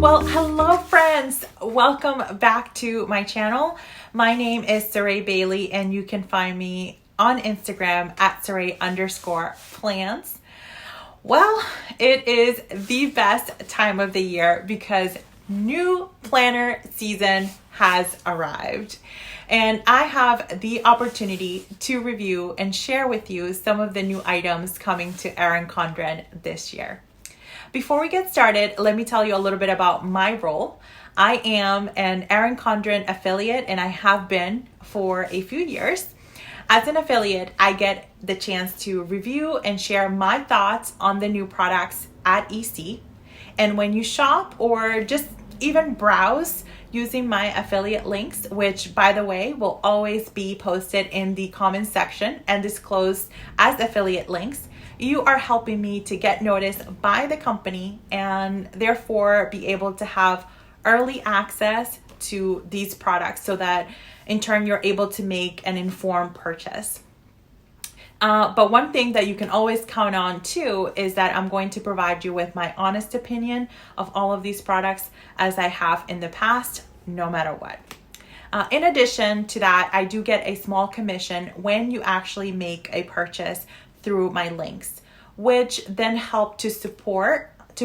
Well, hello friends, welcome back to my channel. My name is Saray Bailey and you can find me on Instagram at Saray_plans. Well, it is the best time of the year because new planner season has arrived. And I have the opportunity to review and share with you some of the new items coming to Erin Condren this year. Before we get started, let me tell you a little bit about my role. I am an Erin Condren affiliate and I have been for a few years. As an affiliate, I get the chance to review and share my thoughts on the new products at EC. And when you shop or just even browse using my affiliate links, which by the way, will always be posted in the comments section and disclosed as affiliate links, you are helping me to get noticed by the company and therefore be able to have early access to these products so that in turn you're able to make an informed purchase. But one thing that you can always count on too is that I'm going to provide you with my honest opinion of all of these products as I have in the past, no matter what. In addition to that, I do get a small commission when you actually make a purchase through my links, which then help to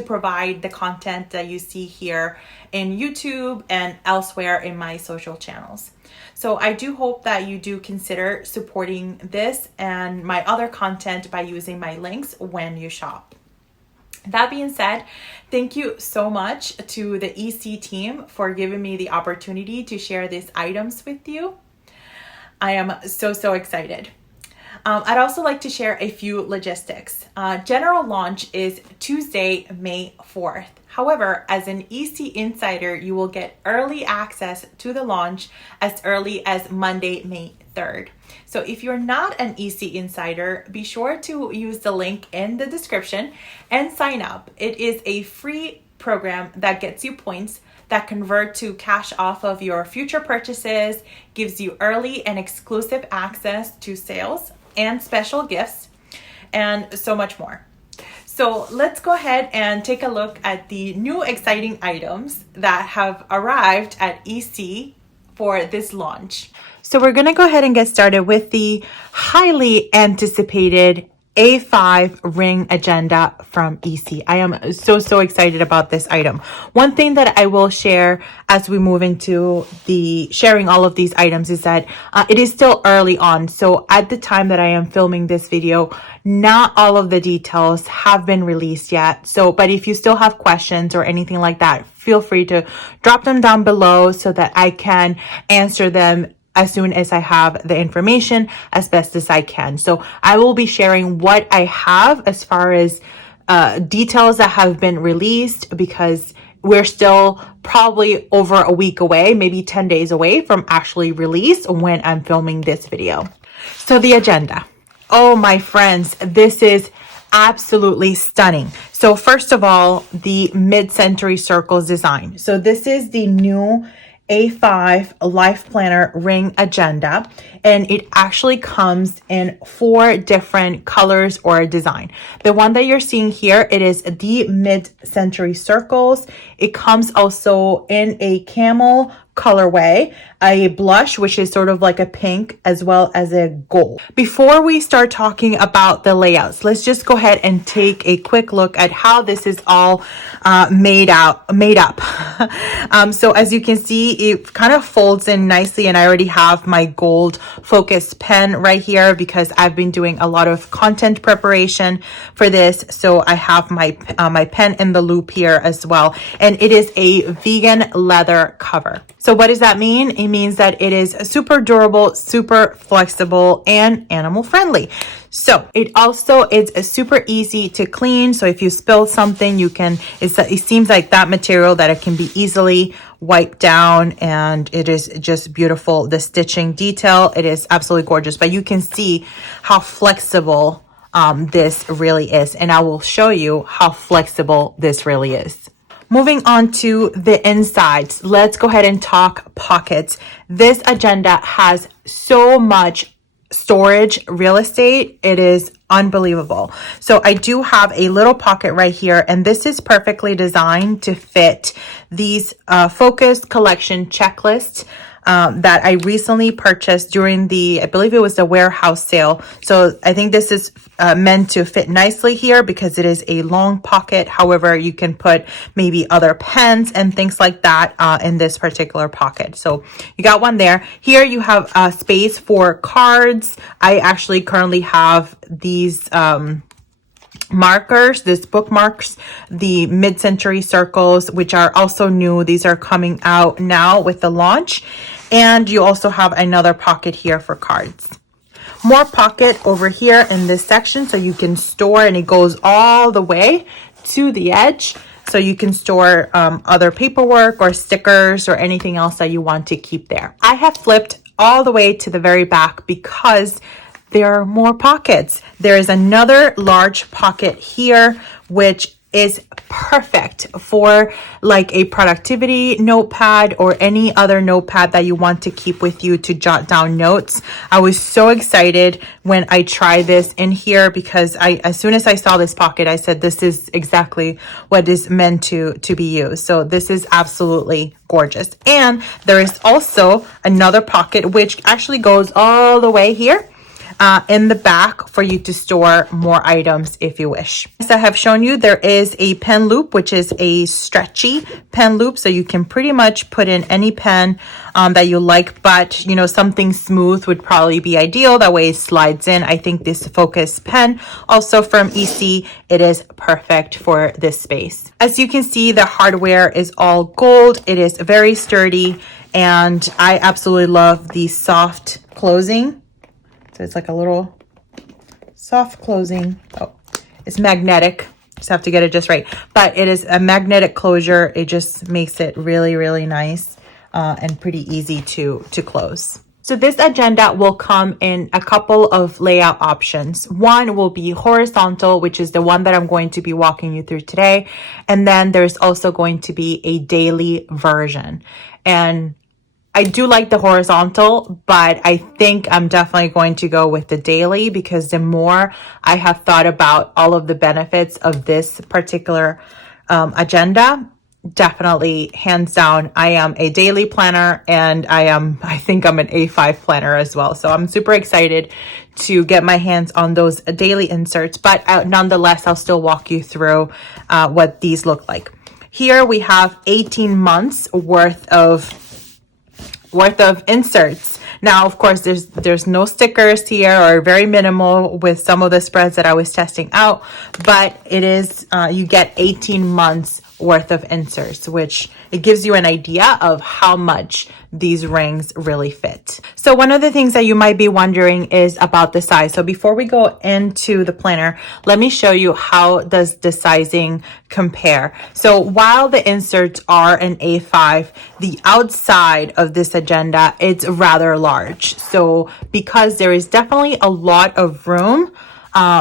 provide the content that you see here in YouTube and elsewhere in my social channels. So I do hope that you do consider supporting this and my other content by using my links when you shop. That being said, thank you so much to the EC team for giving me the opportunity to share these items with you. I am so excited. I'd also like to share a few logistics. General launch is Tuesday, May 4th. However, as an EC insider, you will get early access to the launch as early as Monday, May 3rd. So if you're not an EC insider, be sure to use the link in the description and sign up. It is a free program that gets you points that convert to cash off of your future purchases, gives you early and exclusive access to sales and special gifts, and so much more. So let's go ahead and take a look at the new exciting items that have arrived at EC for this launch. So we're gonna go ahead and get started with the highly anticipated A5 ring agenda from EC. I am so excited about this item. One thing that I will share as we move into the sharing all of these items is that it is still early on. So at the time that I am filming this video, not all of the details have been released yet. So, but if you still have questions or anything like that, feel free to drop them down below so that I can answer them as soon as I have the information as best as I can. So I will be sharing what I have as far as details that have been released because we're still probably over a week away, maybe 10 days away from actually release when I'm filming this video. So the agenda. Oh, my friends, this is absolutely stunning. So first of all, the mid-century circles design. So this is the new A5 LifePlanner ring agenda, and it actually comes in 4 different colors or design. The one that you're seeing here, it is the mid-century circles. It comes also in a camel colorway, a blush, which is sort of like a pink, as well as a gold. Before we start talking about the layouts, let's just go ahead and take a quick look at how this is all made up. So as you can see, it kind of folds in nicely, and I already have my gold focused pen right here because I've been doing a lot of content preparation for this. So I have my my pen in the loop here as well, and it is a vegan leather cover. So what does that mean? It means that it is super durable, super flexible, and animal friendly. So it also is super easy to clean. So if you spill something, you can, it seems like that material that it can be easily wiped down, and it is just beautiful. The stitching detail, it is absolutely gorgeous, but you can see how flexible this really is. And I will show you how flexible this really is. Moving on to the insides, let's go ahead and talk pockets. This agenda has so much storage real estate. It is unbelievable. So I do have a little pocket right here, and this is perfectly designed to fit these focused collection checklists that I recently purchased during I believe it was the warehouse sale. So I think this is meant to fit nicely here because it is a long pocket. However, you can put maybe other pens and things like that in this particular pocket. So you got one there. Here you have space for cards. I actually currently have these markers, this bookmarks, the mid-century circles, which are also new. These are coming out now with the launch. And you also have another pocket here for cards. More pocket over here in this section so you can store, and it goes all the way to the edge. So you can store other paperwork or stickers or anything else that you want to keep there. I have flipped all the way to the very back because there are more pockets. There is another large pocket here, which is perfect for like a productivity notepad or any other notepad that you want to keep with you to jot down notes. I was so excited when I tried this in here because as soon as I saw this pocket, I said, this is exactly what is meant to be used. So this is absolutely gorgeous. And there is also another pocket, which actually goes all the way here in the back for you to store more items if you wish. As I have shown you, there is a pen loop, which is a stretchy pen loop. So you can pretty much put in any pen that you like, but you know, something smooth would probably be ideal. That way it slides in. I think this Focus pen, also from EC, it is perfect for this space. As you can see, the hardware is all gold. It is very sturdy, and I absolutely love the soft closing. So it's like a little soft closing. Oh, it's magnetic. Just have to get it just right. But it is a magnetic closure. It just makes it really, really nice and pretty easy to close. So this agenda will come in a couple of layout options. One will be horizontal, which is the one that I'm going to be walking you through today. And then there's also going to be a daily version. And I do like the horizontal, but I think I'm definitely going to go with the daily because the more I have thought about all of the benefits of this particular agenda, definitely hands down, I am a daily planner, and I think I'm an A5 planner as well. So I'm super excited to get my hands on those daily inserts, but nonetheless, I'll still walk you through what these look like. Here we have 18 months worth of inserts. Now, of course, there's no stickers here, or very minimal with some of the spreads that I was testing out, but it is, you get 18 months worth of inserts, which it gives you an idea of how much these rings really fit. So one of the things that you might be wondering is about the size. So before we go into the planner, let me show you how does the sizing compare. So while the inserts are an A5, the outside of this agenda, it's rather large. So because there is definitely a lot of room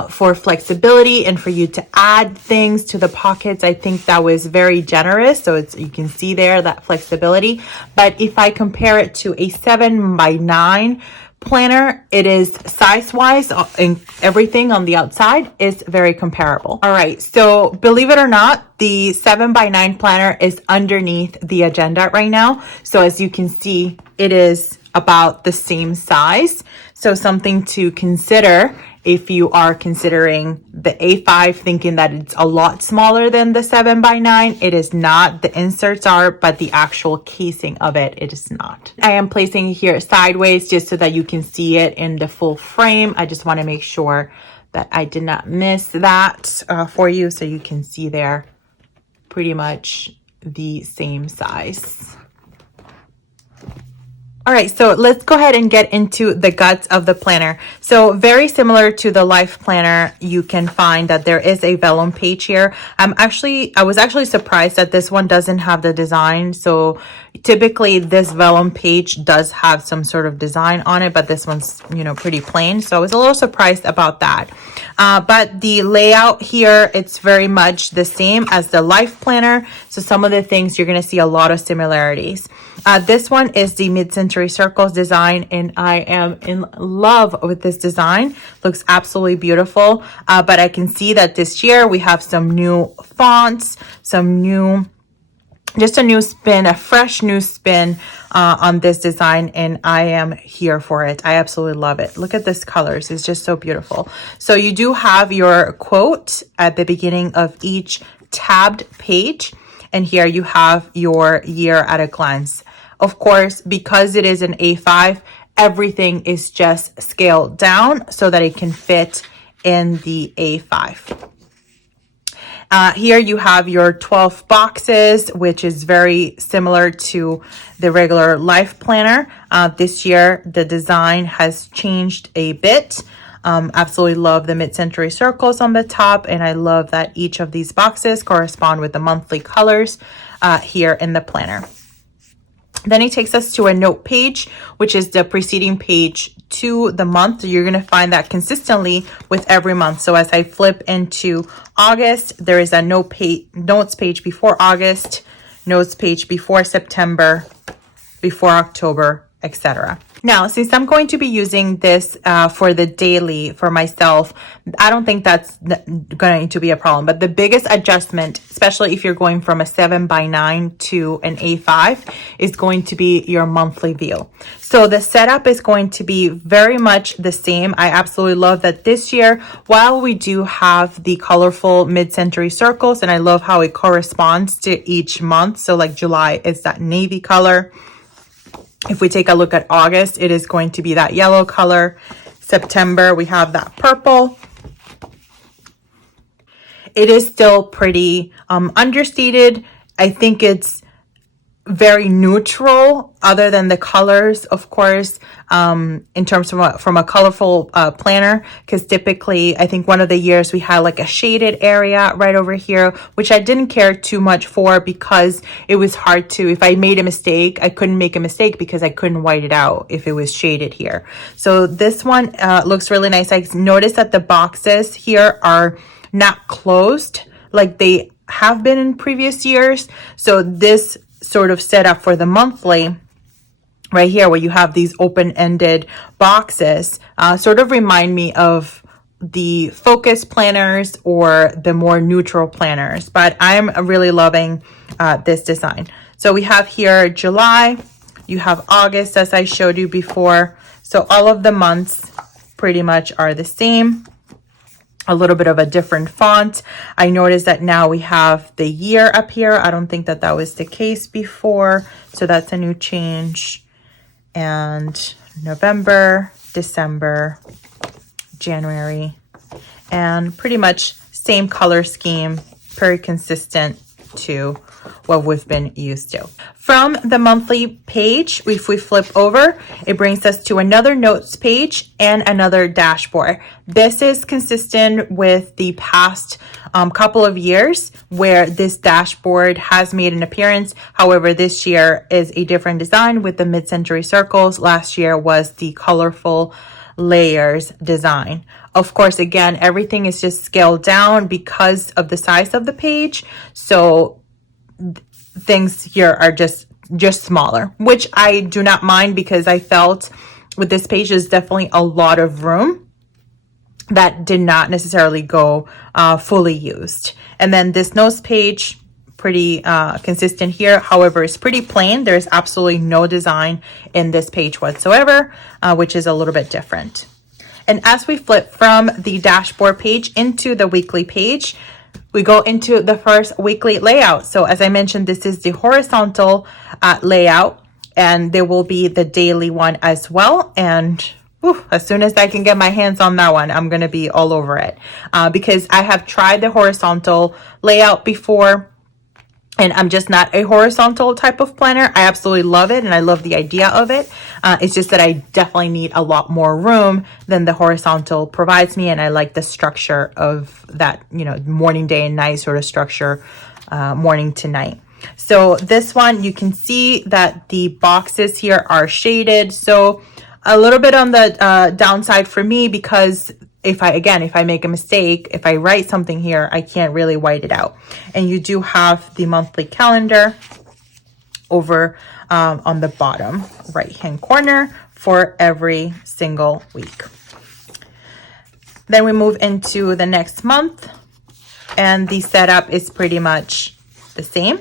for flexibility and for you to add things to the pockets, I think that was very generous. So you can see there that flexibility. But if I compare it to a 7x9 planner, it is size-wise and everything on the outside is very comparable. All right, so believe it or not, the 7x9 planner is underneath the agenda right now. So as you can see, it is about the same size. So something to consider if you are considering the A5, thinking that it's a lot smaller than the 7x9, it is not. The inserts are, but the actual casing of it is not. I am placing it here sideways just so that you can see it in the full frame. I just want to make sure that I did not miss that for you, so you can see there pretty much the same size. All right, so let's go ahead and get into the guts of the planner. So very similar to the LifePlanner, you can find that there is a vellum page here. I was actually surprised that this one doesn't have the design. So typically this vellum page does have some sort of design on it, but this one's, pretty plain. So I was a little surprised about that. But the layout here, it's very much the same as the LifePlanner. So some of the things you're going to see a lot of similarities. This one is the mid-century mid-century circles design, and I am in love with this design. Looks absolutely beautiful. But I can see that this year we have some new fonts, just a new spin, a fresh new spin on this design, and I am here for it. I absolutely love it. Look at this colors. It's just so beautiful. So you do have your quote at the beginning of each tabbed page, and here you have your year at a glance. Of course, because it is an A5, everything is just scaled down so that it can fit in the A5. Here you have your 12 boxes, which is very similar to the regular LifePlanner. This year, the design has changed a bit. Absolutely love the mid-century circles on the top, and I love that each of these boxes correspond with the monthly colors here in the planner. Then it takes us to a note page, which is the preceding page to the month. You're going to find that consistently with every month. So as I flip into August, there is a notes page before August, notes page before September, before October, etc. Now, since I'm going to be using this for the daily for myself, I don't think that's going to be a problem. But the biggest adjustment, especially if you're going from a 7x9 to an A5, is going to be your monthly view. So the setup is going to be very much the same. I absolutely love that this year, while we do have the colorful mid-century circles, and I love how it corresponds to each month. So like July is that navy color. If we take a look at August, it is going to be that yellow color. September, we have that purple. It is still pretty understated. I think it's very neutral other than the colors, of course, in terms of from a colorful planner, because typically I think one of the years we had like a shaded area right over here, which I didn't care too much for because it was hard to, if I made a mistake, I couldn't make a mistake because I couldn't white it out if it was shaded here. So this one looks really nice. I noticed that the boxes here are not closed like they have been in previous years. So this sort of setup for the monthly right here, where you have these open-ended boxes, sort of remind me of the focus planners or the more neutral planners, but I'm really loving this design. So we have here July, you have August, as I showed you before. So all of the months pretty much are the same. A little bit of a different font. I noticed that now we have the year up here. I don't think that that was the case before. So that's a new change. And November, December, January, and pretty much same color scheme, very consistent to what we've been used to. From the monthly page, if we flip over, it brings us to another notes page and another dashboard. This is consistent with the past couple of years where this dashboard has made an appearance. However, this year is a different design with the mid-century circles. Last year was the colorful layers design. Of course, again, everything is just scaled down because of the size of the page. So things here are just smaller, which I do not mind because I felt with this page there's definitely a lot of room that did not necessarily go fully used. And then this notes page, pretty consistent here. However, it's pretty plain. There's absolutely no design in this page whatsoever, which is a little bit different. And as we flip from the dashboard page into the weekly page, we go into the first weekly layout. So as I mentioned, this is the horizontal layout, and there will be the daily one as well. And as soon as I can get my hands on that one, I'm going to be all over it because I have tried the horizontal layout before. And I'm just not a horizontal type of planner. I absolutely love it, and I love the idea of it. It's just that I definitely need a lot more room than the horizontal provides me, and I like the structure of that, you know, morning, day, and night sort of structure, morning to night. So this one, you can see that the boxes here are shaded. So a little bit on the downside for me because if I make a mistake, if I write something here, I can't really white it out. And you do have the monthly calendar over on the bottom right hand corner for every single week. Then we move into the next month, and the setup is pretty much the same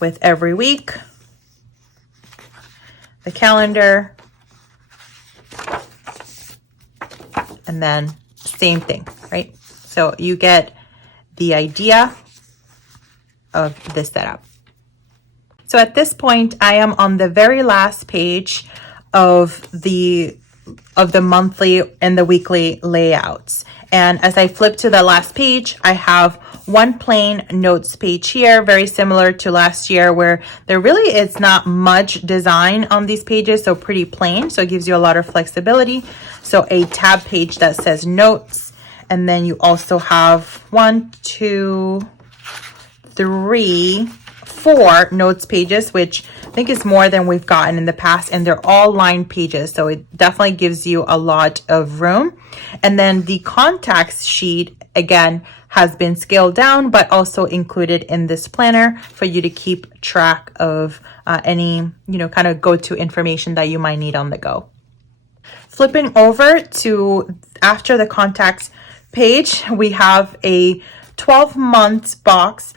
with every week, the calendar, and then same thing, right? So you get the idea of this setup. So at this point, I am on the very last page of the monthly and the weekly layouts. And as I flip to the last page, I have one plain notes page here, very similar to last year, where there really is not much design on these pages, so pretty plain. So it gives you a lot of flexibility. So a tab page that says notes, and then you also have 1, 2, 3, 4 notes pages, which I think is more than we've gotten in the past, and they're all lined pages, so it definitely gives you a lot of room. And then the contacts sheet, again, has been scaled down, but also included in this planner for you to keep track of any, kind of go-to information that you might need on the go. Flipping over to after the contacts page, we have a 12 months box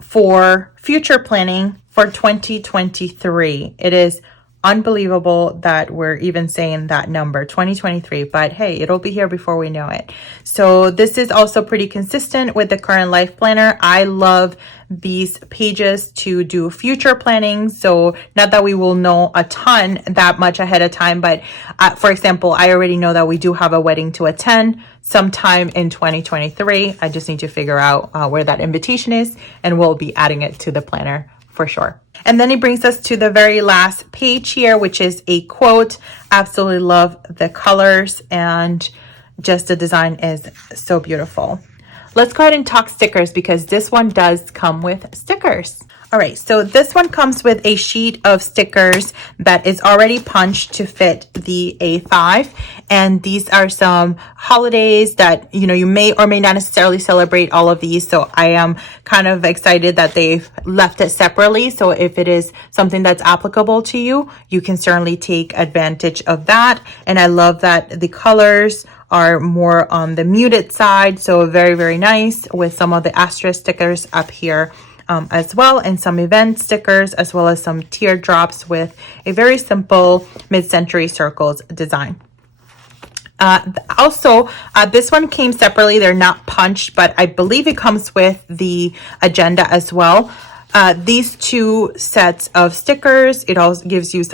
for future planning for 2023. It is unbelievable that we're even saying that number, 2023, but hey, it'll be here before we know it. So this is also pretty consistent with the current life planner. I love these pages to do future planning. So not that we will know a ton that much ahead of time, but for example, I already know that we do have a wedding to attend sometime in 2023. I just need to figure out where that invitation is, and we'll be adding it to the planner for sure. And then it brings us to the very last page here, which is a quote. Absolutely love the colors, and just the design is so beautiful. Let's go ahead and talk stickers, because this one does come with stickers. All right, so this one comes with a sheet of stickers that is already punched to fit the A5. And these are some holidays that, you may or may not necessarily celebrate all of these. So I am kind of excited that they've left it separately. So if it is something that's applicable to you, you can certainly take advantage of that. And I love that the colors are more on the muted side. So very, very nice, with some of the asterisk stickers up here as well, and some event stickers, as well as some teardrops with a very simple mid-century circles design. Also, this one came separately. They're not punched, but I believe it comes with the agenda as well. These two sets of stickers, it also gives you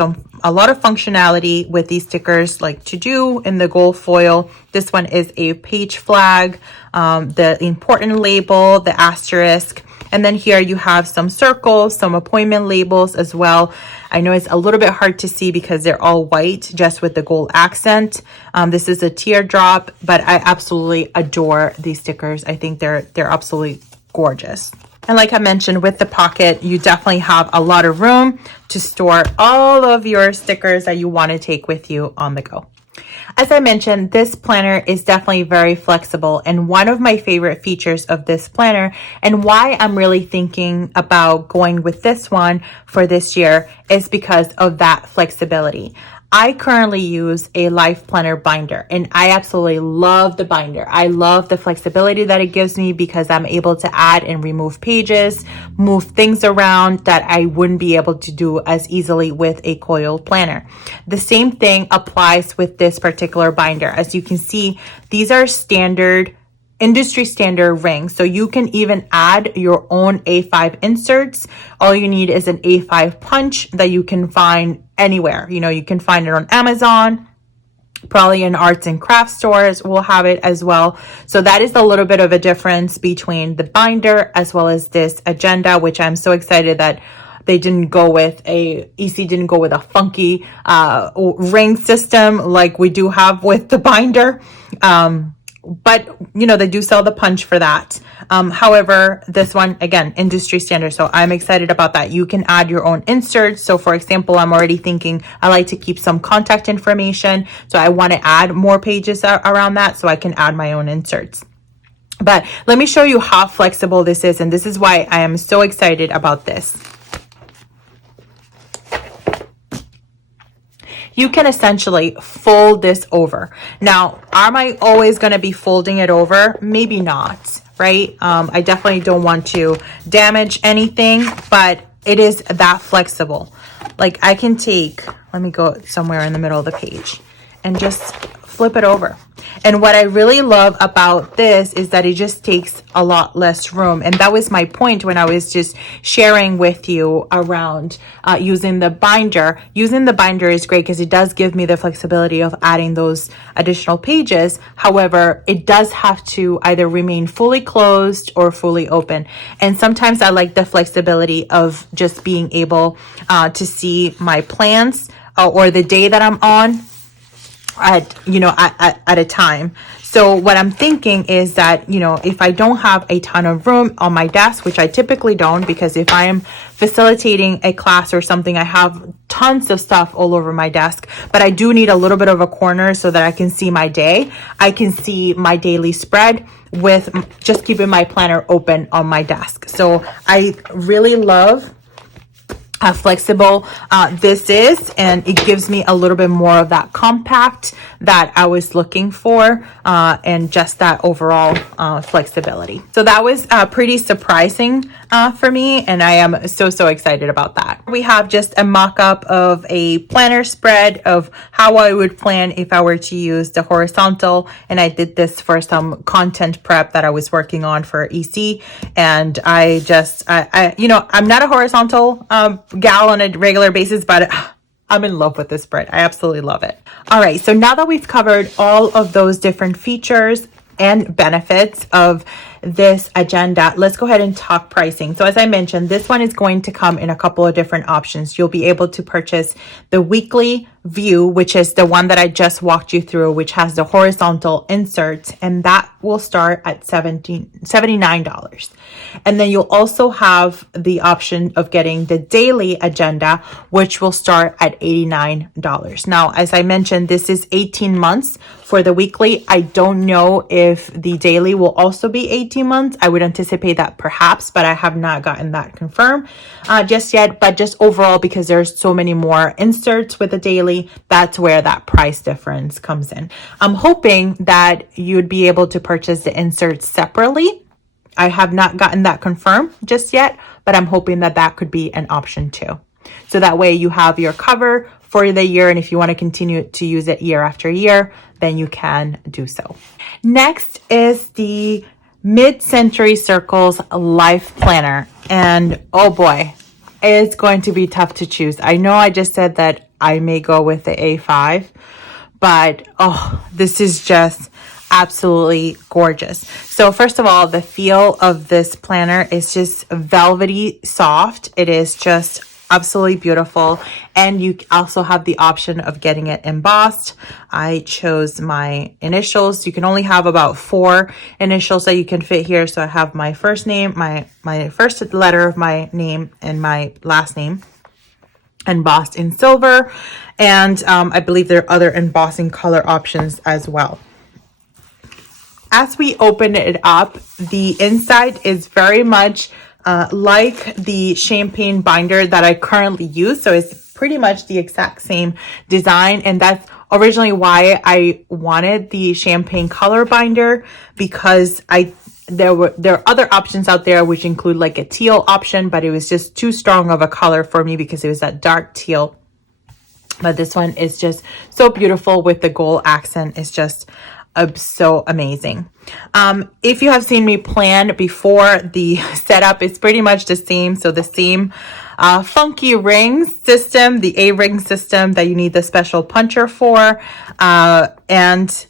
a lot of functionality with these stickers, like to do in the gold foil. This one is a page flag, the important label, the asterisk, and then here you have some circles, some appointment labels as well. I know it's a little bit hard to see because they're all white, just with the gold accent. This is a teardrop, but I absolutely adore these stickers. I think they're absolutely gorgeous. And like I mentioned, with the pocket, you definitely have a lot of room to store all of your stickers that you want to take with you on the go. As I mentioned, this planner is definitely very flexible, and one of my favorite features of this planner, and why I'm really thinking about going with this one for this year, is because of that flexibility. I currently use a LifePlanner binder, and I absolutely love the binder. I love the flexibility that it gives me, because I'm able to add and remove pages, move things around that I wouldn't be able to do as easily with a coiled planner. The same thing applies with this particular binder. As you can see, these are industry standard rings. So you can even add your own A5 inserts. All you need is an A5 punch that you can find anywhere. You can find it on Amazon, probably in arts and crafts stores will have it as well. So that is a little bit of a difference between the binder as well as this agenda, which I'm so excited that they didn't go with a funky ring system like we do have with the binder. But they do sell the punch for that. However, this one, again, industry standard. So I'm excited about that. You can add your own inserts. So for example, I'm already thinking I like to keep some contact information. So I want to add more pages around that, so I can add my own inserts. But let me show you how flexible this is. And this is why I am so excited about this. you can essentially fold this over. Now, am I always going to be folding it over? Maybe not, right? I definitely don't want to damage anything, but it is that flexible. Like I can take, let me go somewhere in the middle of the page and just flip it over. And what I really love about this is that it just takes a lot less room. And that was my point when I was just sharing with you around using the binder. Using the binder is great because it does give me the flexibility of adding those additional pages. However, it does have to either remain fully closed or fully open. And sometimes I like the flexibility of just being able to see my plans or the day that I'm on at a time. So what I'm thinking is that, if I don't have a ton of room on my desk, which I typically don't, because if I am facilitating a class or something, I have tons of stuff all over my desk, but I do need a little bit of a corner so that I can see my day. I can see my daily spread with just keeping my planner open on my desk. So I really love how flexible this is, and it gives me a little bit more of that compact that I was looking for, and just that overall flexibility. So that was pretty surprising for me, and I am so excited about that. We have just a mock-up of a planner spread of how I would plan if I were to use the horizontal, and I did this for some content prep that I was working on for EC, and I'm not a horizontal gal on a regular basis, but I'm in love with this spread. I absolutely love it. All right, so now that we've covered all of those different features and benefits of this agenda, let's go ahead and talk pricing. So as I mentioned, this one is going to come in a couple of different options. You'll be able to purchase the weekly view, which is the one that I just walked you through, which has the horizontal inserts, and that will start at $79. And then you'll also have the option of getting the daily agenda, which will start at $89. Now, as I mentioned, this is 18 months for the weekly. I don't know if the daily will also be 18 months. I would anticipate that perhaps, but I have not gotten that confirmed just yet. But just overall, because there's so many more inserts with the daily, that's where that price difference comes in. I'm hoping that you'd be able to purchase the inserts separately. I have not gotten that confirmed just yet, but I'm hoping that that could be an option too. So that way you have your cover for the year, and if you want to continue to use it year after year, then you can do so. Next is the Mid-Century Circles LifePlanner, and oh boy, it's going to be tough to choose. I know I just said that I may go with the A5, but this is just absolutely gorgeous. So first of all, the feel of this planner is just velvety soft. It is just absolutely beautiful, and you also have the option of getting it embossed. I chose my initials. You can only have about 4 initials that you can fit here. So I have my first name, my first letter of my name, and my last name embossed in silver, and I believe there are other embossing color options as well. As we open it up, the inside is very much like the champagne binder that I currently use. So it's pretty much the exact same design, and that's originally why I wanted the champagne color binder, because there are other options out there which include like a teal option, but it was just too strong of a color for me because it was that dark teal. But this one is just so beautiful with the gold accent. It's just so amazing. If you have seen me plan before, the setup is pretty much the same. So the same funky ring system, the A-ring system that you need the special puncher for, and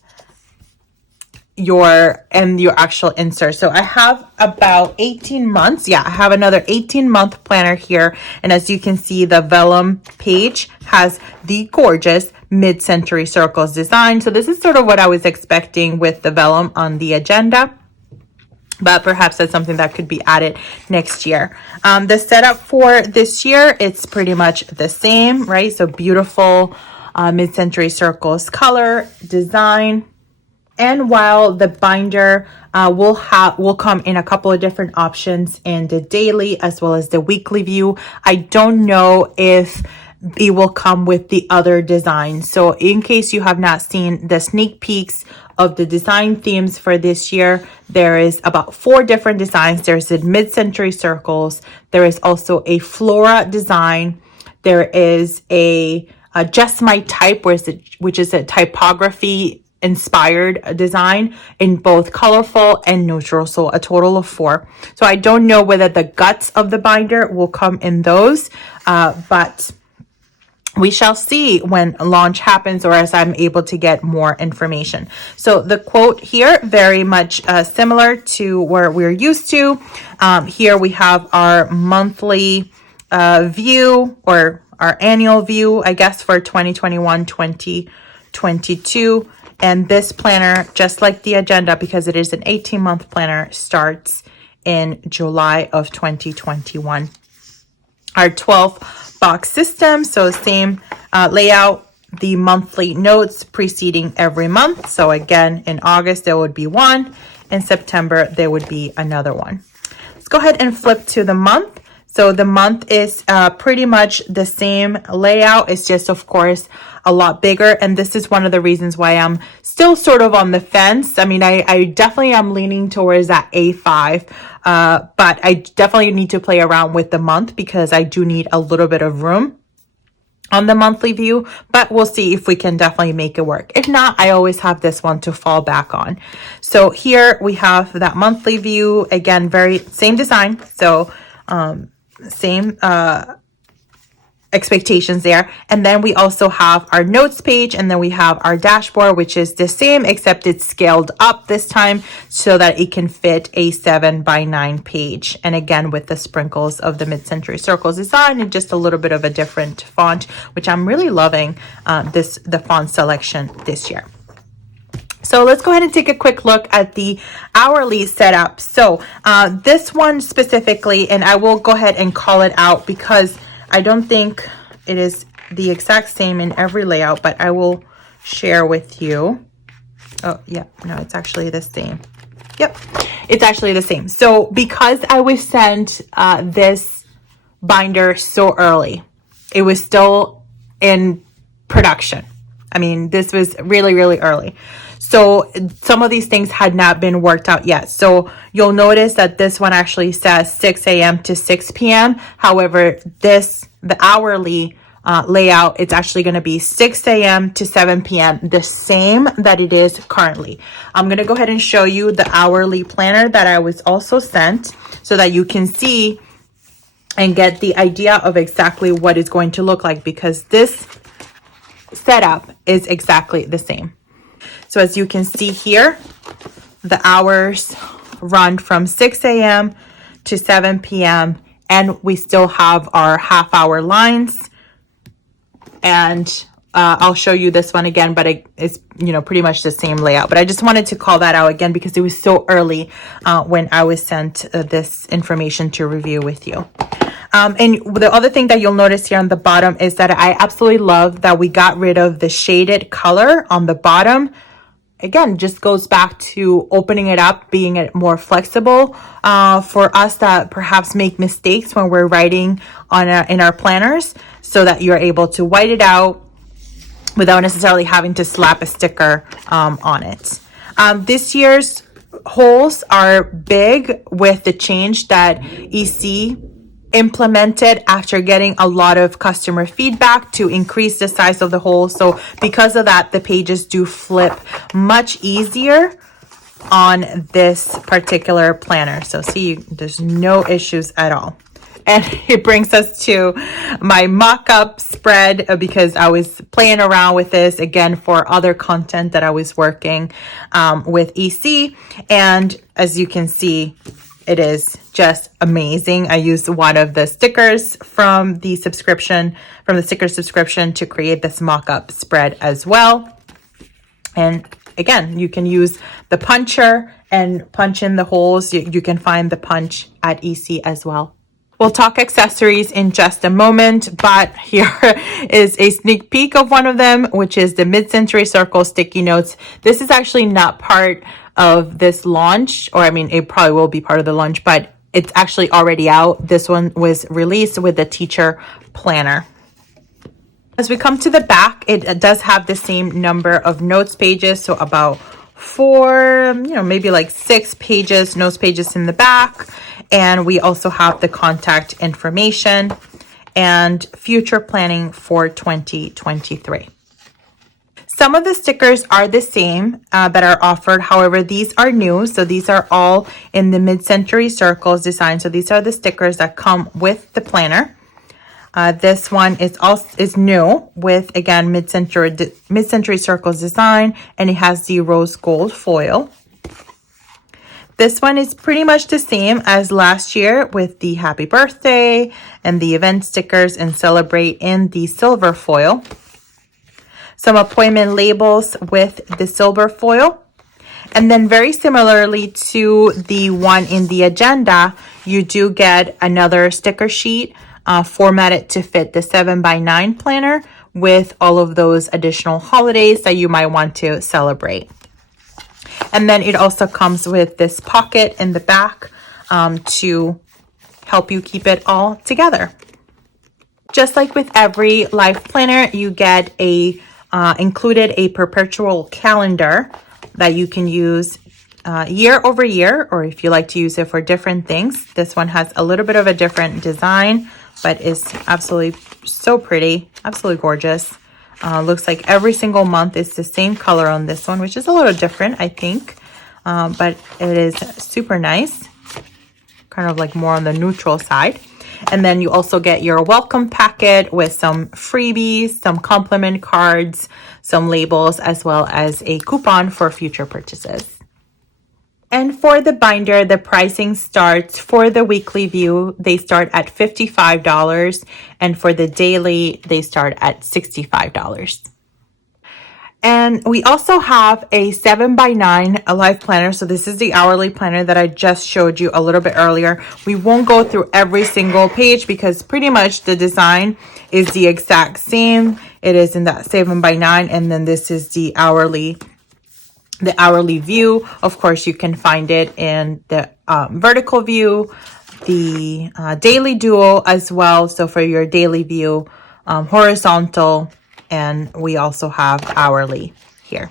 your actual insert. So I have about 18 months. Yeah, I have another 18-month planner here. And as you can see, the Vellum Page has the gorgeous Mid-Century Circles design. So this is sort of what I was expecting with the vellum on the agenda, but perhaps that's something that could be added next year. The setup for this year, it's pretty much the same, right? So beautiful Mid-Century Circles color design. And while the binder will come in a couple of different options in the daily as well as the weekly view, I don't know if it will come with the other designs. So in case you have not seen the sneak peeks of the design themes for this year, there is about 4 different designs. There's the mid-century circles. There is also a Flora design. There is a Just My Type, which is a typography inspired design in both colorful and neutral, so a total of 4. So I don't know whether the guts of the binder will come in those, but we shall see when launch happens or as I'm able to get more information. So the quote here, very much similar to where we're used to. Here we have our monthly view, or our annual view, I guess, for 2021-2022. And this planner, just like the agenda, because it is an 18-month planner, starts in July of 2021. Our 12 box system, so same layout, the monthly notes preceding every month. So again, in August, there would be one. In September, there would be another one. Let's go ahead and flip to the month. So the month is pretty much the same layout. It's just, of course, a lot bigger. And this is one of the reasons why I'm still sort of on the fence. I mean, I definitely am leaning towards that A5, but I definitely need to play around with the month because I do need a little bit of room on the monthly view, but we'll see if we can definitely make it work. If not, I always have this one to fall back on. So here we have that monthly view. Again, very same design. So, same expectations there. And then we also have our notes page, and then we have our dashboard, which is the same, except it's scaled up this time so that it can fit a 7x9 page. And again, with the sprinkles of the mid-century circles design and just a little bit of a different font, which I'm really loving the font selection this year. So let's go ahead and take a quick look at the hourly setup. So this one specifically, and I will go ahead and call it out because I don't think it is the exact same in every layout, but I will share with you. Oh, yeah, no, it's actually the same. Yep, it's actually the same. So because I was sent this binder so early, it was still in production. I mean, this was really, really early. So some of these things had not been worked out yet. So you'll notice that this one actually says 6 a.m. to 6 p.m. However, the hourly layout, it's actually going to be 6 a.m. to 7 p.m. the same that it is currently. I'm going to go ahead and show you the hourly planner that I was also sent so that you can see and get the idea of exactly what it's going to look like, because this setup is exactly the same. So as you can see here, the hours run from 6 a.m. to 7 p.m. and we still have our half-hour lines. And I'll show you this one again, but it's pretty much the same layout. But I just wanted to call that out again because it was so early when I was sent this information to review with you. And the other thing that you'll notice here on the bottom is that I absolutely love that we got rid of the shaded color on the bottom. Again, just goes back to opening it up, being it more flexible for us that perhaps make mistakes when we're writing in our planners, so that you're able to white it out without necessarily having to slap a sticker on it. This year's holes are big with the change that EC implemented after getting a lot of customer feedback to increase the size of the hole. So because of that, the pages do flip much easier on this particular planner. So see, there's no issues at all. And it brings us to my mock-up spread because I was playing around with this again for other content that I was working with EC. And as you can see, it is just amazing. I used one of the stickers from the sticker subscription to create this mock-up spread as well. And again, you can use the puncher and punch in the holes. You can find the punch at EC as well. We'll talk accessories in just a moment, but here is a sneak peek of one of them, which is the mid-century circle sticky notes. This is actually not part of this launch, or I mean, it probably will be part of the launch, but it's actually already out. This one was released with the teacher planner. As we come to the back, it does have the same number of notes pages, so about 4, maybe like 6 pages, notes pages in the back. And we also have the contact information and future planning for 2023. Some of the stickers are the same that are offered. However, these are new. So these are all in the mid-century circles design. So these are the stickers that come with the planner. This one is new with, again, mid-century circles design, and it has the rose gold foil. This one is pretty much the same as last year with the happy birthday and the event stickers and celebrate in the silver foil. Some appointment labels with the silver foil. And then very similarly to the one in the agenda, you do get another sticker sheet formatted to fit the 7x9 planner with all of those additional holidays that you might want to celebrate. And then it also comes with this pocket in the back to help you keep it all together. Just like with every life planner, you get included a perpetual calendar that you can use year over year, or if you like to use it for different things. This one has a little bit of a different design, but is absolutely so pretty, absolutely gorgeous. Looks like every single month is the same color on this one, which is a little different, I think. But it is super nice, kind of like more on the neutral side. And then you also get your welcome packet with some freebies, some compliment cards, some labels, as well as a coupon for future purchases. And for the binder, the pricing starts for the weekly view, they start at $55. And for the daily, they start at $65. And we also have a 7x9 life planner. So this is the hourly planner that I just showed you a little bit earlier. We won't go through every single page because pretty much the design is the exact same. It is in that 7x9, and then this is the hourly view. Of course, you can find it in the vertical view, the daily duo as well. So for your daily view, horizontal, and we also have hourly here.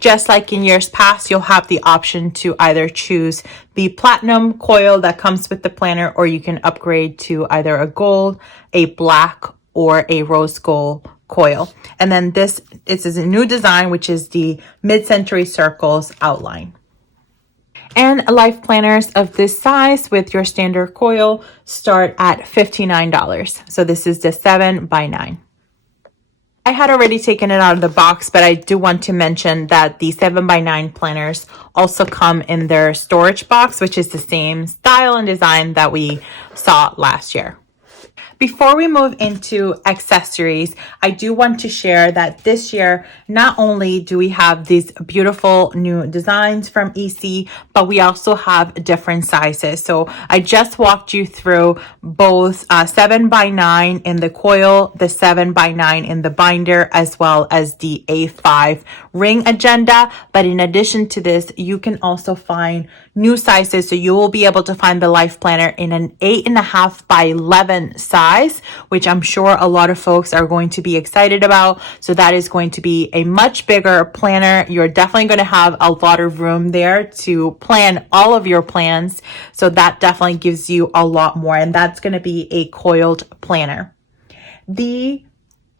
Just like in years past, you'll have the option to either choose the platinum coil that comes with the planner, or you can upgrade to either a gold, a black, or a rose gold coil. And then this is a new design, which is the mid-century circles outline. And life planners of this size with your standard coil start at $59. So this is the 7x9. I had already taken it out of the box, but I do want to mention that the 7x9 planners also come in their storage box, which is the same style and design that we saw last year. Before we move into accessories, I do want to share that this year, not only do we have these beautiful new designs from EC, but we also have different sizes. So I just walked you through both 7x9 in the coil, the 7x9 in the binder, as well as the A5 ring agenda. But in addition to this, you can also find new sizes. So you will be able to find the life planner in an 8.5x11 size, which I'm sure a lot of folks are going to be excited about. So that is going to be a much bigger planner. You're definitely going to have a lot of room there to plan all of your plans. So that definitely gives you a lot more. And that's going to be a coiled planner. The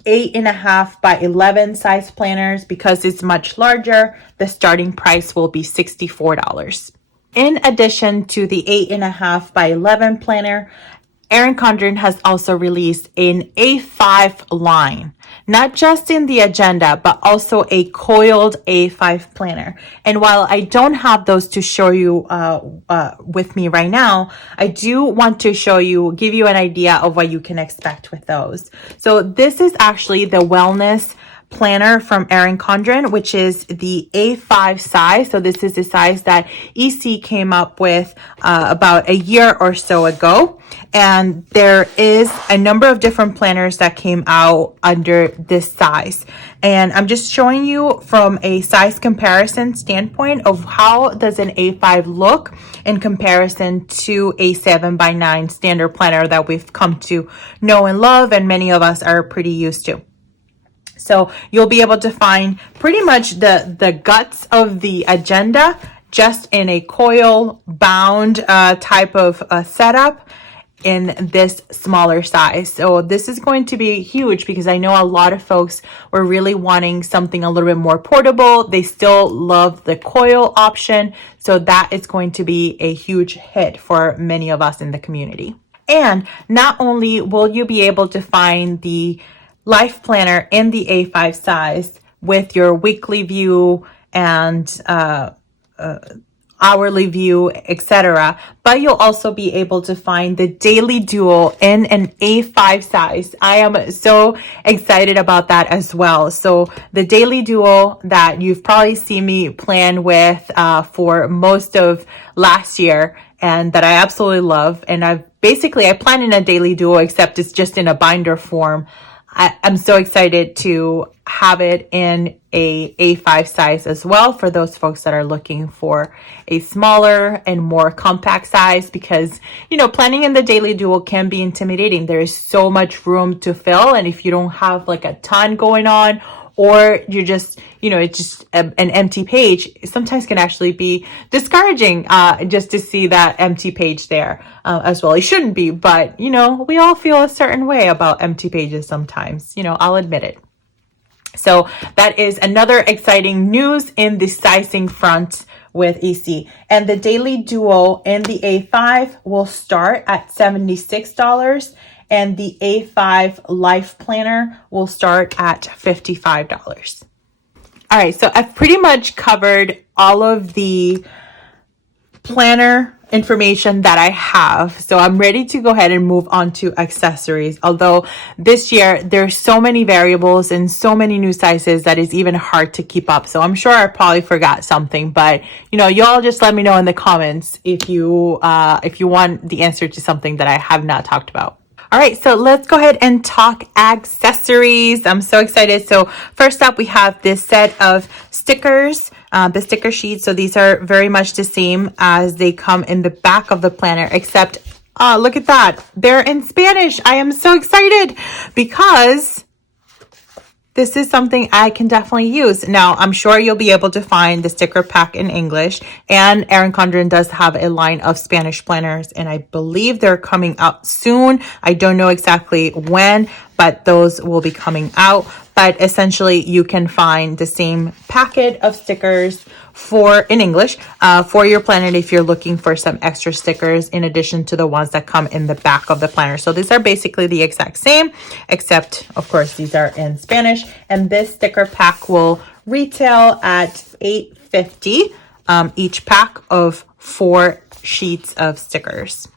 8.5x11 size planners, because it's much larger, the starting price will be $64. In addition to the 8.5x11 planner, Erin Condren has also released an A5 line, not just in the agenda, but also a coiled A5 planner. And while I don't have those to show you with me right now, I do want to give you an idea of what you can expect with those. So this is actually the wellness planner from Erin Condren, which is the A5 size. So this is the size that EC came up with about a year or so ago. And there is a number of different planners that came out under this size. And I'm just showing you from a size comparison standpoint of how does an A5 look in comparison to a 7x9 standard planner that we've come to know and love, and many of us are pretty used to. So you'll be able to find pretty much the guts of the agenda just in a coil bound type of setup in this smaller size. So this is going to be huge because I know a lot of folks were really wanting something a little bit more portable. They still love the coil option. So that is going to be a huge hit for many of us in the community. And not only will you be able to find the LifePlanner in the A5 size with your weekly view and hourly view, etc., but you'll also be able to find the daily dual in an A5 size. I am so excited about that as well. So the daily dual that you've probably seen me plan with for most of last year, and that I absolutely love, and I plan in a daily dual, except it's just in a binder form. I'm so excited to have it in a A5 size as well for those folks that are looking for a smaller and more compact size, because, you know, planning in the daily dual can be intimidating. There is so much room to fill. And if you don't have like a ton going on, or you're just, you know, it's just an empty page, it sometimes can actually be discouraging just to see that empty page there as well. It shouldn't be, but, you know, we all feel a certain way about empty pages sometimes, you know, I'll admit it. So that is another exciting news in the sizing front with EC. And the daily duo in the A5 will start at $76. And the A5 Life Planner will start at $55. All right, so I've pretty much covered all of the planner information that I have. So I'm ready to go ahead and move on to accessories. Although this year there's so many variables and so many new sizes that is even hard to keep up. So I'm sure I probably forgot something, but you know, y'all just let me know in the comments if you want the answer to something that I have not talked about. All right, so let's go ahead and talk accessories. I'm so excited. So first up, we have this set of stickers, the sticker sheets. So these are very much the same as they come in the back of the planner, except look at that. They're in Spanish. I am so excited because this is something I can definitely use. Now, I'm sure you'll be able to find the sticker pack in English, and Erin Condren does have a line of Spanish planners, and I believe they're coming out soon. I don't know exactly when, but those will be coming out. But essentially, you can find the same packet of stickers in English for your planner if you're looking for some extra stickers in addition to the ones that come in the back of the planner. So these are basically the exact same, except of course these are in Spanish. And this sticker pack will retail at $8.50 each pack of 4 sheets of stickers.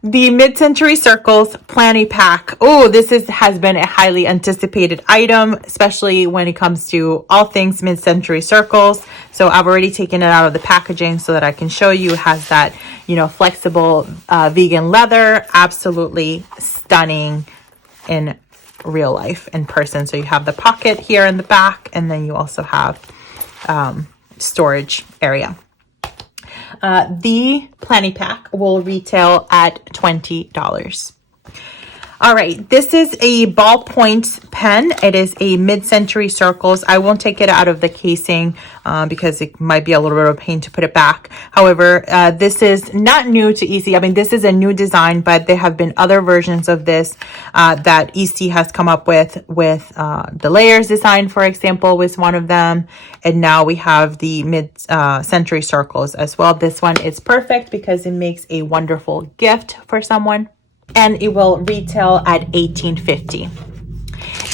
The Mid-Century Circles Planning Pack. Oh, this has been a highly anticipated item, especially when it comes to all things mid-century circles. So I've already taken it out of the packaging so that I can show you. It has that, you know, flexible vegan leather. Absolutely stunning in real life, in person. So you have the pocket here in the back, and then you also have storage area. The planning pack will retail at $20. All right, this is a ballpoint pen. It is a Mid-Century Circles. I won't take it out of the casing because it might be a little bit of a pain to put it back. However, this is not new to EC. I mean, this is a new design, but there have been other versions of this that EC has come up with the layers design, for example, was one of them. And now we have the Mid-Century Circles as well. This one is perfect because it makes a wonderful gift for someone. And it will retail at $18.50.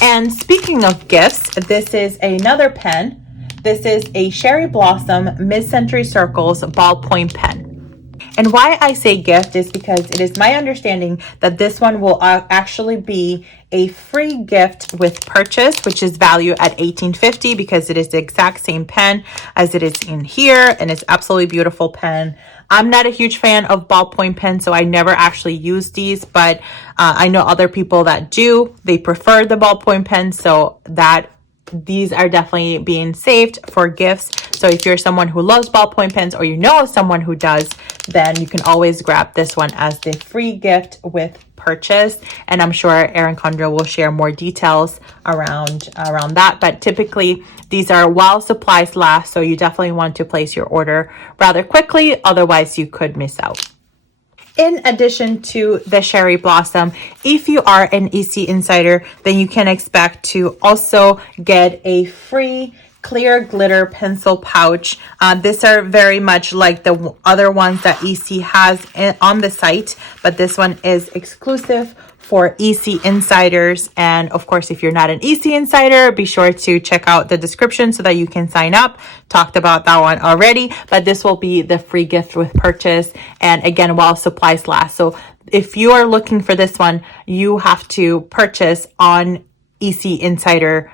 And speaking of gifts, this is another pen. This is a Cherry Blossom Mid-Century Circles ballpoint pen. And why I say gift is because it is my understanding that this one will actually be a free gift with purchase, which is valued at $18.50 because it is the exact same pen as it is in here, and it's absolutely beautiful pen. I'm not a huge fan of ballpoint pens, so I never actually use these, but I know other people that do. They prefer the ballpoint pen, so that these are definitely being saved for gifts. So if you're someone who loves ballpoint pens, or you know of someone who does, then you can always grab this one as the free gift with purchase. And I'm sure Erin Condren will share more details around that. But typically these are while supplies last, so you definitely want to place your order rather quickly, otherwise you could miss out. In addition to the Cherry Blossom, if you are an EC Insider, then you can expect to also get a free clear glitter pencil pouch. These are very much like the other ones that EC has on the site, but this one is exclusive for EC Insiders. And of course, if you're not an EC Insider, be sure to check out the description so that you can sign up. Talked about that one already, but this will be the free gift with purchase. And again, while supplies last. So if you are looking for this one, you have to purchase on EC Insider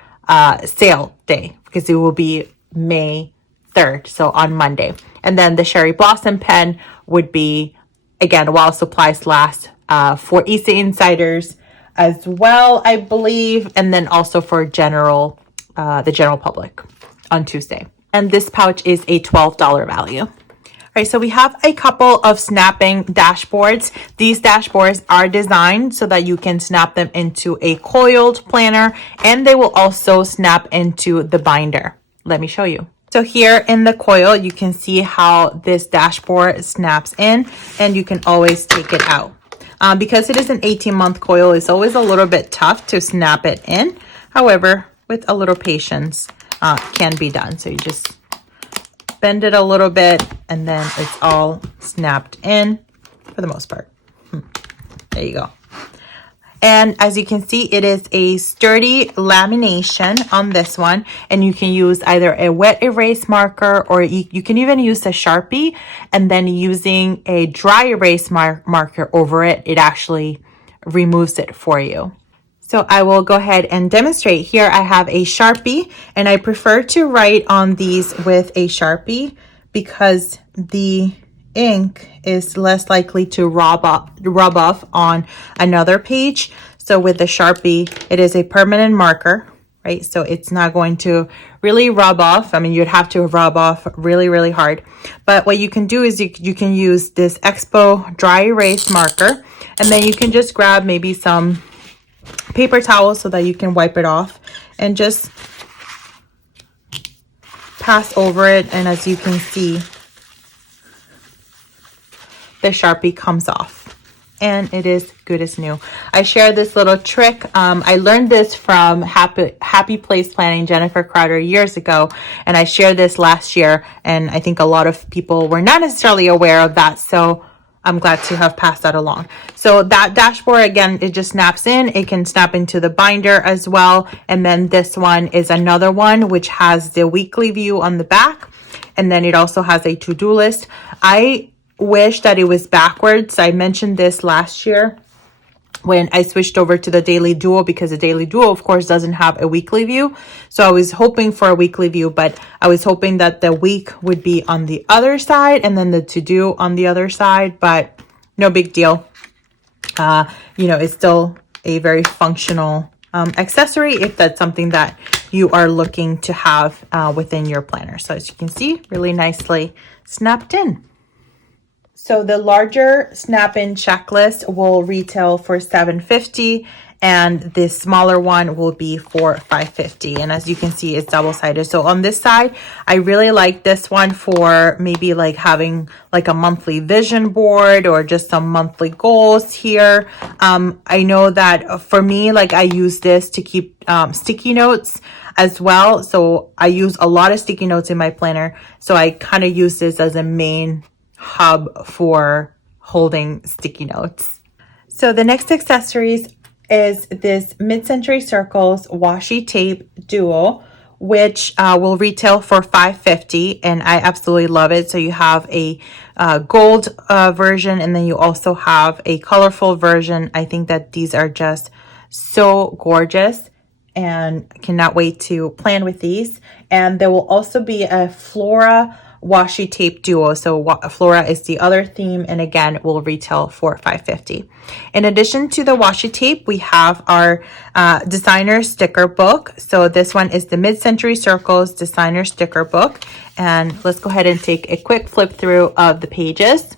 sale day, because it will be May 3rd, so on Monday. And then the Cherry Blossom pen would be, again, while supplies last, for EC Insiders as well, I believe, and then also for the general public on Tuesday. And this pouch is a $12 value. All right, so we have a couple of snapping dashboards. These dashboards are designed so that you can snap them into a coiled planner, and they will also snap into the binder. Let me show you. So here in the coil, you can see how this dashboard snaps in, and you can always take it out. Because it is an 18-month coil, it's always a little bit tough to snap it in. However, with a little patience, can be done. So you just bend it a little bit, and then it's all snapped in for the most part. There you go. And as you can see, it is a sturdy lamination on this one, and you can use either a wet erase marker, or you can even use a Sharpie, and then using a dry erase marker over it, it actually removes it for you. So I will go ahead and demonstrate. Here I have a Sharpie, and I prefer to write on these with a Sharpie because the ink is less likely to rub off on another page. So with the Sharpie, it is a permanent marker, right? So it's not going to really rub off. I mean, you'd have to rub off really, really hard. But what you can do is you can use this Expo dry erase marker, and then you can just grab maybe some paper towel so that you can wipe it off and just pass over it. And as you can see, the Sharpie comes off and it is good as new. I share this little trick. I learned this from Happy Place Planning, Jennifer Crowder, years ago, and I shared this last year, and I think a lot of people were not necessarily aware of that, so I'm glad to have passed that along. So that dashboard, again, it just snaps in. It can snap into the binder as well. And then this one is another one which has the weekly view on the back, and then it also has a to-do list. I wish that it was backwards. I mentioned this last year when I switched over to the Daily Duo, because the Daily Duo, of course, doesn't have a weekly view. So I was hoping for a weekly view, but I was hoping that the week would be on the other side and then the to-do on the other side, but no big deal. You know, it's still a very functional accessory if that's something that you are looking to have within your planner. So as you can see, really nicely snapped in. So the larger snap-in checklist will retail for $7.50, and this smaller one will be for $5.50. And as you can see, it's double-sided. So on this side, I really like this one for maybe like having like a monthly vision board or just some monthly goals here. I know that for me, like I use this to keep sticky notes as well. So I use a lot of sticky notes in my planner. So I kind of use this as a main hub for holding sticky notes. So the next accessories is this Mid-Century Circles Washi Tape Duo, which will retail for $5.50, and I absolutely love it. So you have a gold version, and then you also have a colorful version. I think that these are just so gorgeous, and cannot wait to plan with these. And there will also be a Flora washi tape duo. So Flora is the other theme, and again, it will retail for $5.50. In addition to the washi tape, we have our designer sticker book. So this one is the Mid-Century Circles designer sticker book, and let's go ahead and take a quick flip through of the pages.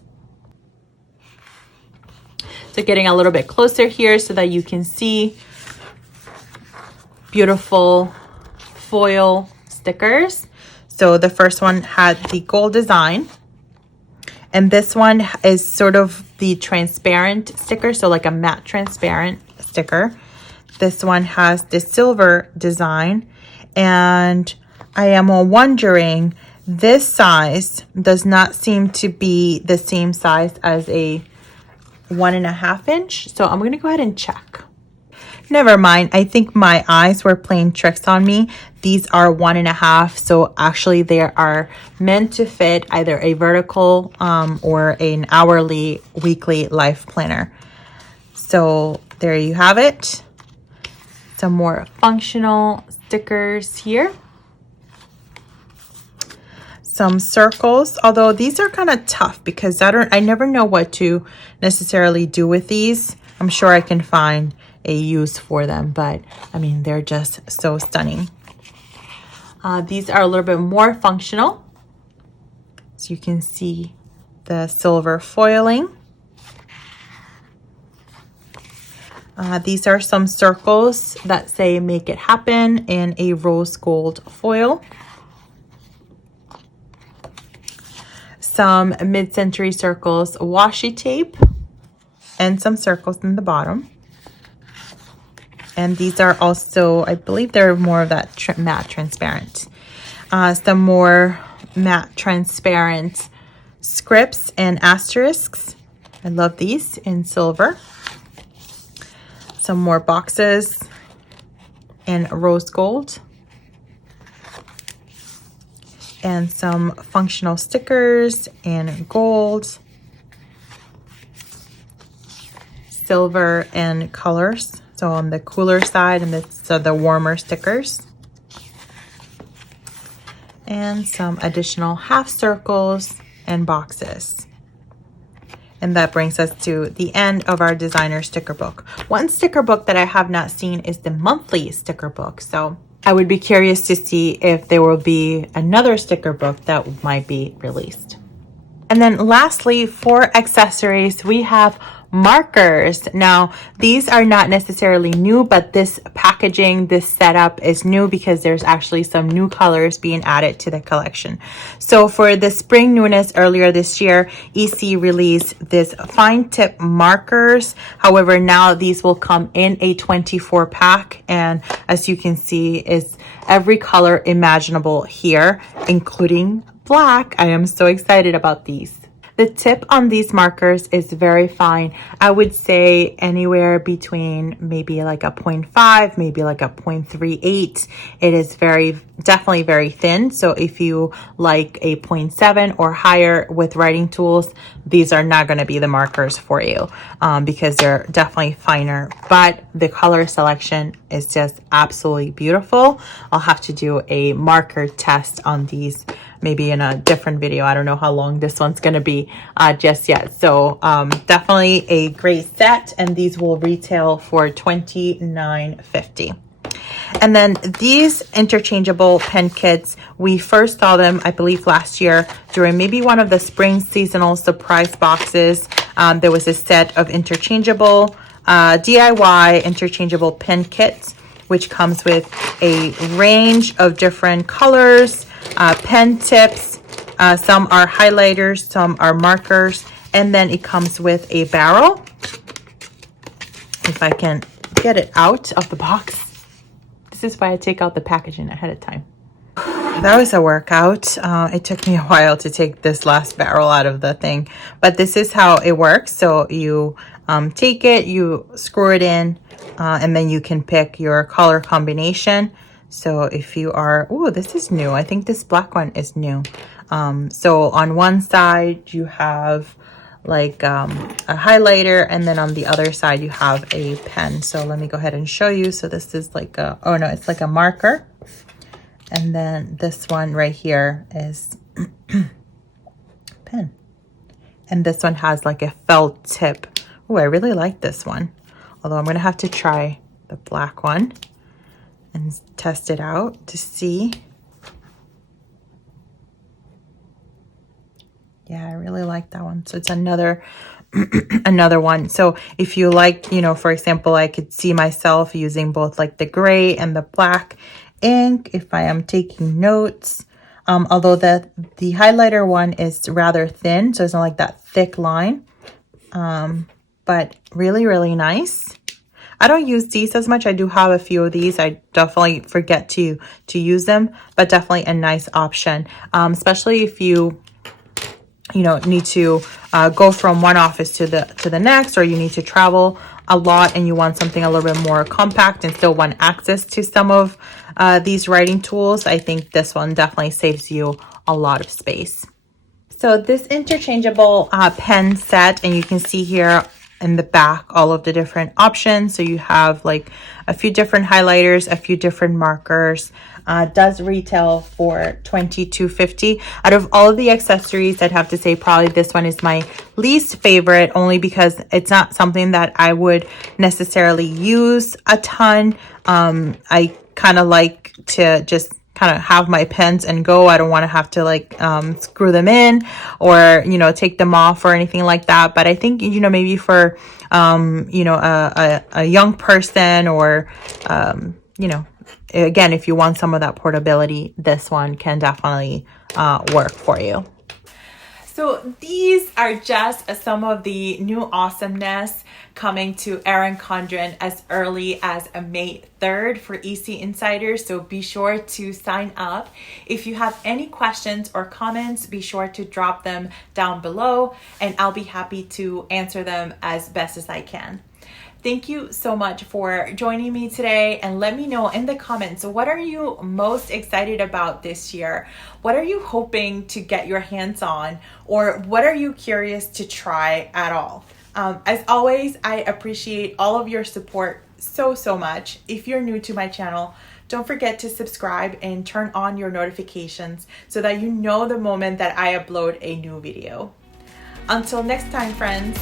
So getting a little bit closer here so that you can see beautiful foil stickers. So the first one had the gold design, and this one is sort of the transparent sticker, so like a matte transparent sticker. This one has the silver design, and I am wondering, this size does not seem to be the same size as a 1.5 inch. So I'm going to go ahead and check. Never mind. I think my eyes were playing tricks on me. These are 1.5. So actually they are meant to fit either a vertical or an hourly, weekly life planner. So there you have it. Some more functional stickers here. Some circles, although these are kind of tough because I never know what to necessarily do with these. I'm sure I can find a use for them, but I mean, they're just so stunning. These are a little bit more functional. So you can see the silver foiling. These are some circles that say "Make It Happen" in a rose gold foil. Some Mid-Century Circles washi tape and some circles in the bottom. And these are also, I believe they're more of that matte transparent. Some more matte transparent scripts and asterisks. I love these in silver. Some more boxes in rose gold. And some functional stickers in gold, silver, and colors. So on the cooler side, and the warmer stickers. And some additional half circles and boxes. And that brings us to the end of our designer sticker book. One sticker book that I have not seen is the monthly sticker book. So I would be curious to see if there will be another sticker book that might be released. And then lastly, for accessories, we have markers. Now, these are not necessarily new, but this packaging, this setup is new because there's actually some new colors being added to the collection. So for the spring newness earlier this year, EC released this fine tip markers. However, now these will come in a 24 pack. And as you can see, is every color imaginable here, including black. I am so excited about these. The tip on these markers is very fine. I would say anywhere between maybe like a 0.5, maybe like a 0.38. It is definitely very thin. So if you like a 0.7 or higher with writing tools, these are not going to be the markers for you because they're definitely finer. But the color selection is just absolutely beautiful. I'll have to do a marker test on these maybe in a different video. I don't know how long this one's going to be just yet. So definitely a great set, and these will retail for $29.50. And then these interchangeable pen kits, we first saw them, I believe, last year during maybe one of the spring seasonal surprise boxes. There was a set of interchangeable DIY interchangeable pen kits, which comes with a range of different colors, pen tips. Some are highlighters, some are markers, and then it comes with a barrel. If I can get it out of the box. This is why I take out the packaging ahead of time. That was a workout. It took me a while to take this last barrel out of the thing, but this is how it works. So you take it, you screw it in, and then you can pick your color combination. So if you are, oh, this is new. I think this black one is new. So on one side you have like a highlighter, and then on the other side you have a pen. So let me go ahead and show you. So this is like a, oh no, it's like a marker. And then this one right here is pen. And this one has like a felt tip. Oh, I really like this one. Although I'm gonna have to try the black one and test it out to see. Yeah, I really like that one. So it's another another one. So if you like, you know, for example, I could see myself using both like the gray and the black ink if I am taking notes. Although the highlighter one is rather thin, so it's not like that thick line. But really, really nice. I don't use these as much. I do have a few of these. I definitely forget to use them, but definitely a nice option, especially if you know, need to go from one office to the next, or you need to travel a lot and you want something a little bit more compact and still want access to some of these writing tools. I think this one definitely saves you a lot of space. So this interchangeable pen set, and you can see here in the back all of the different options. So you have like a few different highlighters, a few different markers. Does retail for $22.50. Out of all of the accessories, I'd have to say probably this one is my least favorite, only because it's not something that I would necessarily use a ton. I kind of like to just kind of have my pens and go. I don't want to have to like screw them in or, you know, take them off or anything like that. But I think, you know, maybe for, you know, a young person, or, you know, again, if you want some of that portability, this one can definitely work for you. So these are just some of the new awesomeness coming to Erin Condren as early as May 3rd for EC Insiders. So be sure to sign up. If you have any questions or comments, be sure to drop them down below and I'll be happy to answer them as best as I can. Thank you so much for joining me today, and let me know in the comments, what are you most excited about this year? What are you hoping to get your hands on, or what are you curious to try at all? As always, I appreciate all of your support so much. If you're new to my channel, don't forget to subscribe and turn on your notifications so that you know the moment that I upload a new video. Until next time, friends.